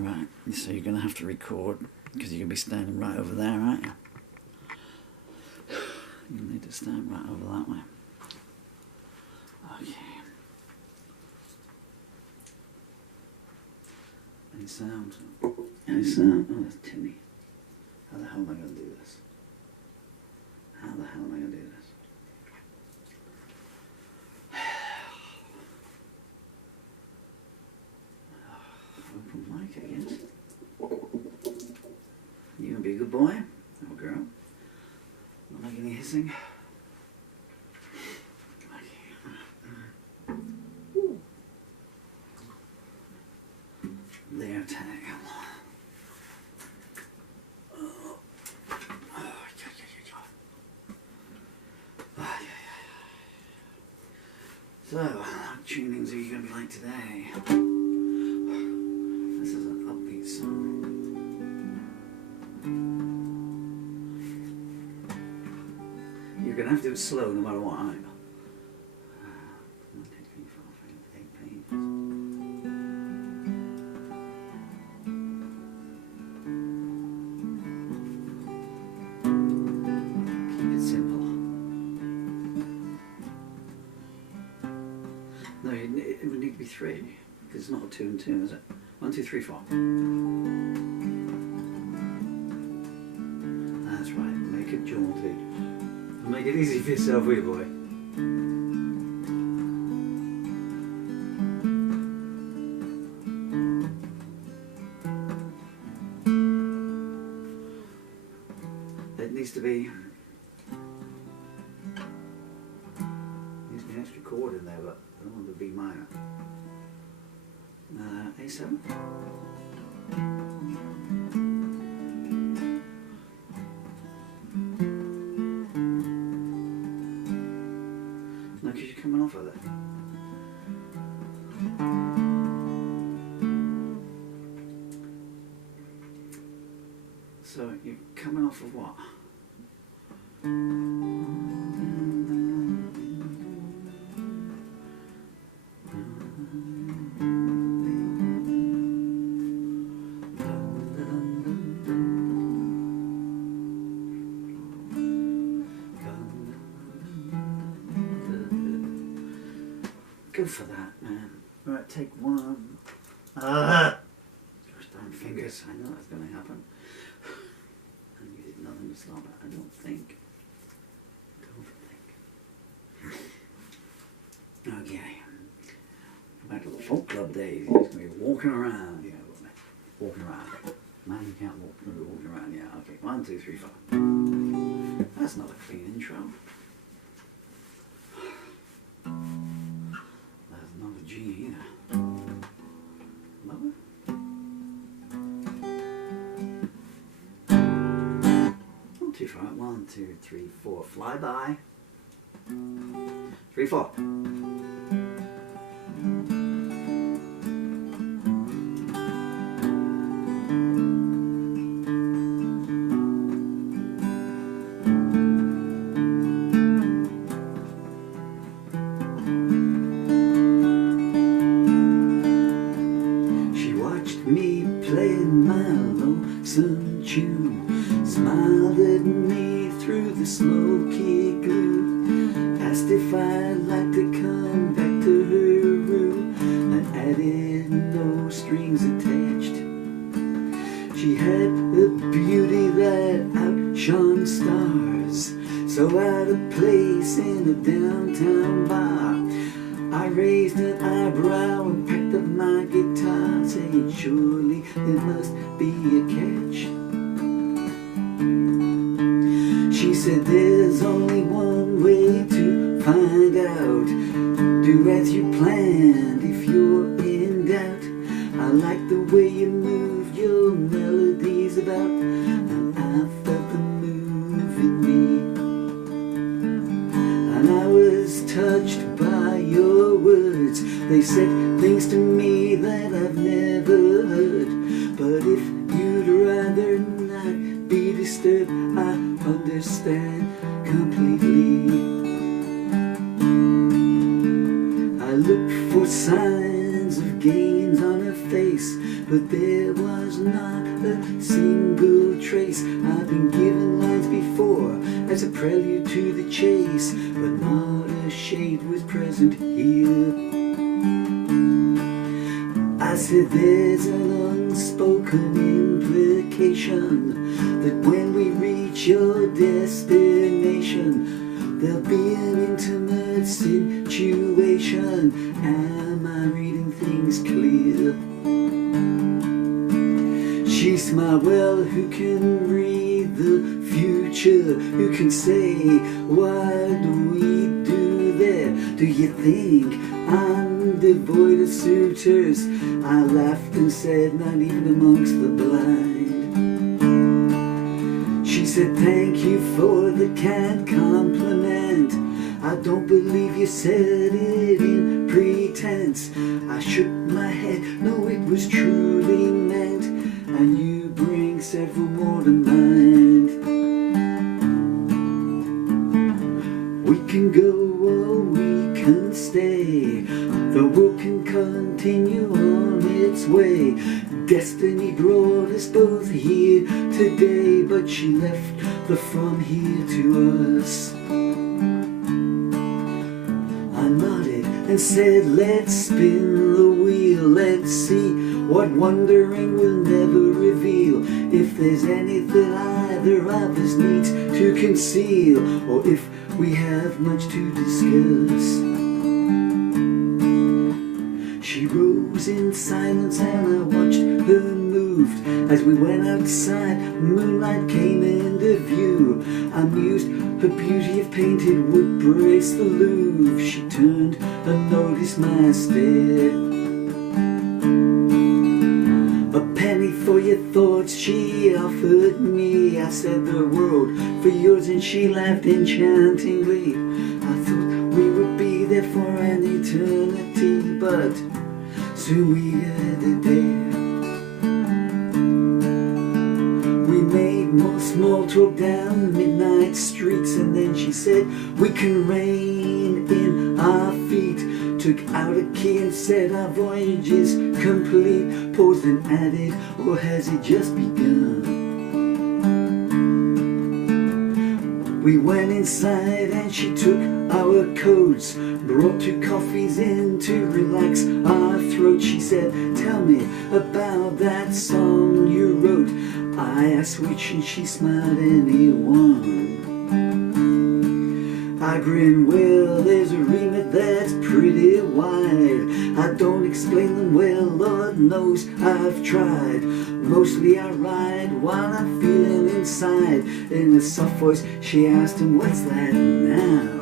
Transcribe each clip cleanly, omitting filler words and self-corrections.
Right, so you're going to have to record because you're going to be standing right over there, aren't you? You'll need to stand right over that way. Okay. Any sound? Any sound? Oh, that's Timmy. How the hell am I going to do this? How the hell am I going to do this? Open mic, I guess. You going to be a good boy? Or girl? Not make any hissing? Layer tag. So, what tunings are you going to be like today? This is an upbeat song. You're going to have to do it slow no matter what, aren't you? 1, 2, 3, 4, 5, 8 pages. Keep it simple. No, it would need to be 3, because it's not a 2 and 2, is it? 1, 2, 3, 4. That's right, make it jaunty. Make it easy for yourself, will you, boy? It needs to be an extra chord in there, but I don't want it to be minor. A7. No, because you're coming off of it. So you're coming off of what? Go for that, man. Right, take 1. Gosh darn fingers. I know that's going to happen. And you did nothing to stop it, I don't think. Okay. Back to the folk club days. He's going to be walking around. Yeah, walking around. Man, you can't walk. Walking around. Yeah, okay. 1, 2, 3, 4. That's not a clean intro. Not a G either. Lower? 1, 2, 5. 1, 2, 3, 4. Fly by. 3, 4. Smiled at me through the smoky glue, asked if I'd like to come back to her room, and added no strings attached. She had a beauty that outshone stars, so out of place in a downtown bar. I raised an eyebrow and packed up my guitar, saying surely there must be a catch. She said there's only one way to find out. Do as you planned if you're in doubt. I like the way you move your melodies about, and I felt the move in me. And I was touched by your words. They said things to me that I've never heard. But if you'd rather not be disturbed, I understand completely. I look for signs thousands of gains on her face, but there was not a single trace. I've been given lines before as a prelude to the chase, but not a shade was present here. I said there's an unspoken implication that when we reach your destination, there'll be an intimate situation. Am I reading things clear? She smiled. Well, who can read the future? Who can say what we do there? Do you think I'm devoid of suitors? I laughed and said, not even amongst the blind. She said, thank you for the cant compliment. I don't believe you said it in pretense. I shook my head, no, it was truly meant, and you bring several more to mind. We can go or we can stay, the world can continue on its way. Destiny brought us both here today, but she left the from here to us. I nodded and said, let's spin the wheel. Let's see what wondering will never reveal. If there's anything either of us needs to conceal, or if we have much to discuss. She rose in silence and I watched her move. As we went outside, moonlight came into view. I mused, her beauty of painted wood breaks the Louvre. She turned and noticed my stare. A penny for your thoughts she offered me. I said the world for yours and she laughed enchantingly. I thought we would be there for an eternity, but soon we headed there. We made more small talk down midnight streets, and then she said we can rein in our feet. Took out a key and said our voyage is complete. Paused and added, or has it just begun? We went inside and she took our coats, brought 2 coffees in to relax our throats. She said, tell me about that song you wrote. I asked which and she smiled, anyone. I grinned, well, there's a remit that's pretty wide. I don't explain them well, Lord knows I've tried. Mostly I ride while I'm feeling inside. In a soft voice she asked him, what's that now?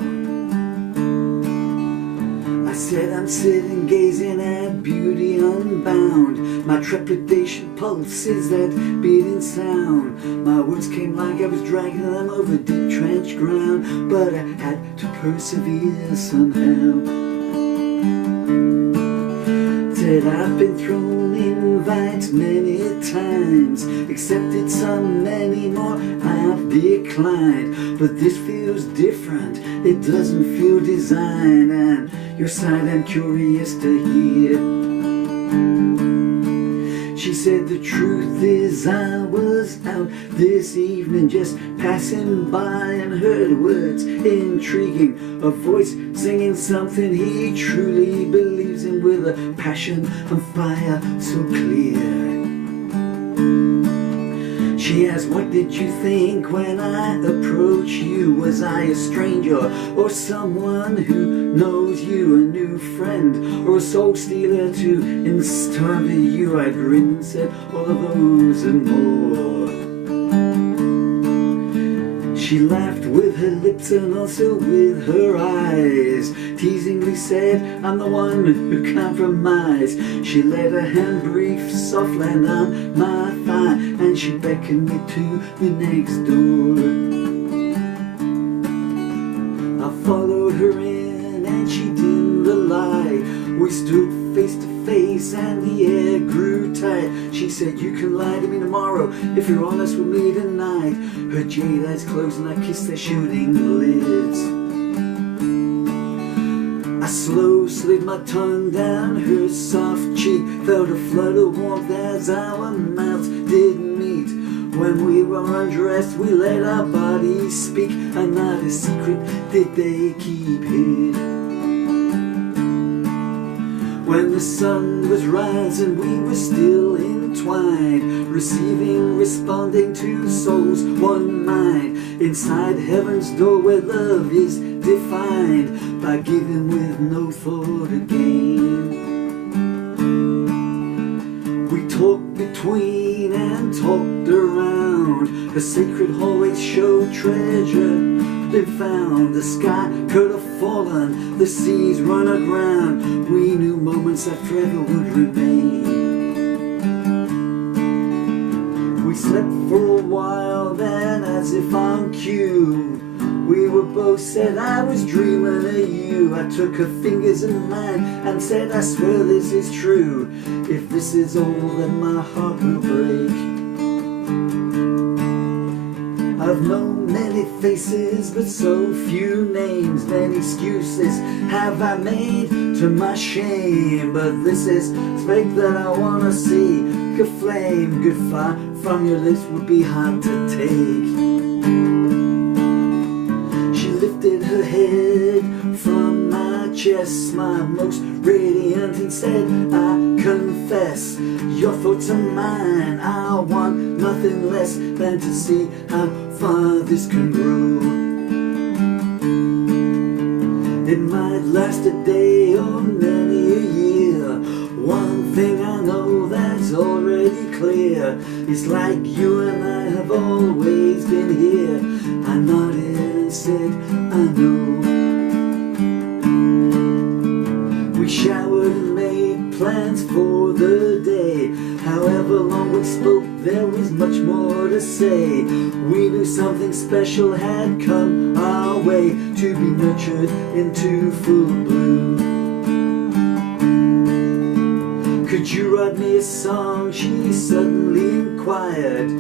I said I'm sitting gazing at beauty unbound. My trepidation pulses that beating sound. My words came like I was dragging them over deep trench ground, but I had to persevere somehow. Said I've been thrown invites many times, accepted some, many more I've declined, but this feels different, it doesn't feel designed, and your side I'm curious to hear. She said the truth is I was out this evening just passing by and heard words intriguing, a voice singing something he truly believes in with a passion and fire so clear. She asked, what did you think when I approached you? Was I a stranger or someone who knows you, a new friend or a soul stealer to instar you? I grinned and said all of those and more. She laughed with her lips and also with her eyes, teasingly said, I'm the one who compromised. She let her hand brief soft land on my thigh, and she beckoned me to the next door. I followed her in and she dimmed the light. We stood face to face and the air grew tight. She said, you can lie to me tomorrow if you're honest with me tonight. Her jade eyes closed and I kissed their shooting lids. I I slow slid my tongue down her soft cheek, felt a flood of warmth as our mouths did meet. When we were undressed, we let our bodies speak, and not a secret did they keep hid. When the sun was rising, we were still entwined, receiving, responding to souls, one mind, inside heaven's door where love is defined by giving with no thought of gain. We talked between and talked around, the sacred hallways showed treasure been found. The sky could have fallen, the seas run aground. We knew moments that forever would remain. We slept for a while, then as if on cue, we were both said I was dreaming of you. I took her fingers in mine and said, I swear this is true. If this is all, then my heart will break. I've known many faces, but so few names. Many excuses have I made to my shame. But this is fake that I wanna see. Good flame, good fire from your lips would be hard to take. She lifted her head from my chest, my most radiant, and said, I confess, your thoughts are mine. I want nothing less than to see how far this can grow. It might last a day or many a year. One thing I know that's already clear, it's like you and I have always been here. I nodded and said, I know. We showered and made plans for the day. However long we spoke, there was much more to say. We knew something special had come our way, to be nurtured into full bloom. Could you write me a song? She suddenly inquired.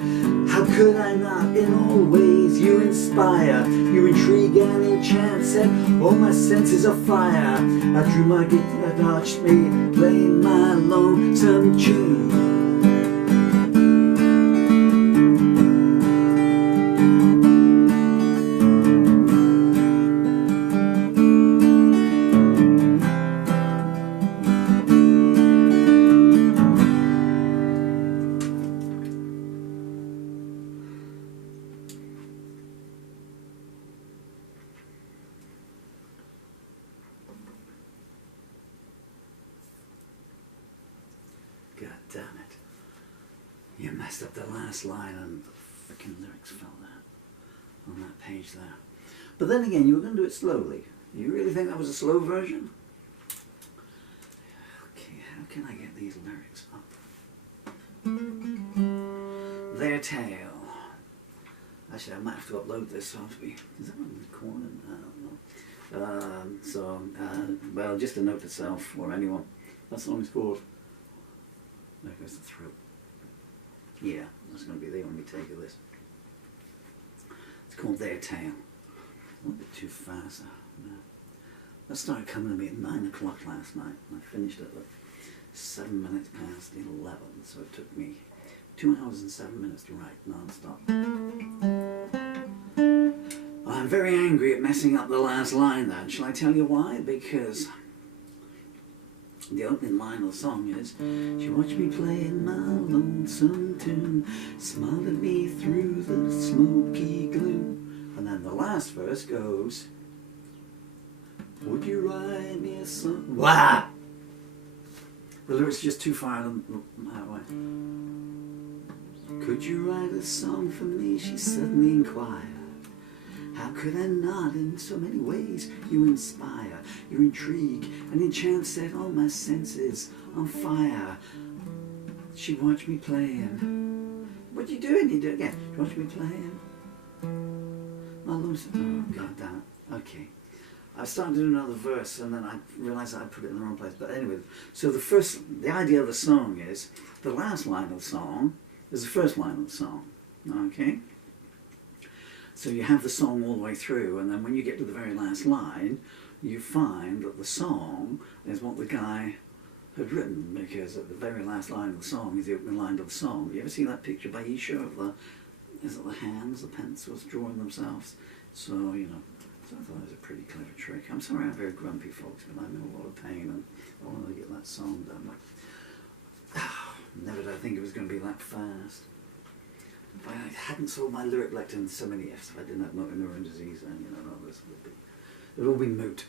How could I not? In all ways you inspire. Your intrigue and enchant set all my senses afire. I drew my guitar, watched me play my lonesome tune. God damn it. You messed up the last line and the frickin' lyrics fell down on that page there. But then again, you were going to do it slowly. You really think that was a slow version? Okay, how can I get these lyrics up? Their tale. Actually, I might have to upload this, so is that recording? I don't know. Well, just a note to self, or anyone. That song's called... There goes the throat. Yeah, that's going to be the only take of this. It's called Their Tale. A little bit too fast. That started coming to me at 9 o'clock last night. I finished it at 7 minutes past 11, so it took me 2 hours and 7 minutes to write non-stop. I'm very angry at messing up the last line there. Shall I tell you why? Because the opening line of the song is, she watched me playing my lonesome tune, smiled at me through the smoky gloom. And then the last verse goes, would you write me a song? Wah! The lyrics are just too far that way. Could you write a song for me? She suddenly inquired. How could I not? In so many ways you inspire. Your intrigue and enchant set all my senses on fire. She watched me playing. What you doing? You do it again. She watched me playing. My lonesome. Oh, God damn it. Okay. I started doing another verse and then I realized I put it in the wrong place. But anyway, so the idea of the song is, the last line of the song is the first line of the song. Okay? So you have the song all the way through, and then when you get to the very last line, you find that the song is what the guy had written, because at the very last line of the song is the opening line of the song. You ever see that picture by Isha of the, is it the hands, the pencils drawing themselves? So, you know, so I thought it was a pretty clever trick. I'm sorry I'm very grumpy, folks, but I'm in a lot of pain and I wanted to get that song done. Never did I think it was going to be that fast. If I hadn't sold my lyric lecture in so many ifs, if I didn't have motor neuron disease, then, you know, this would be, it would all be moot.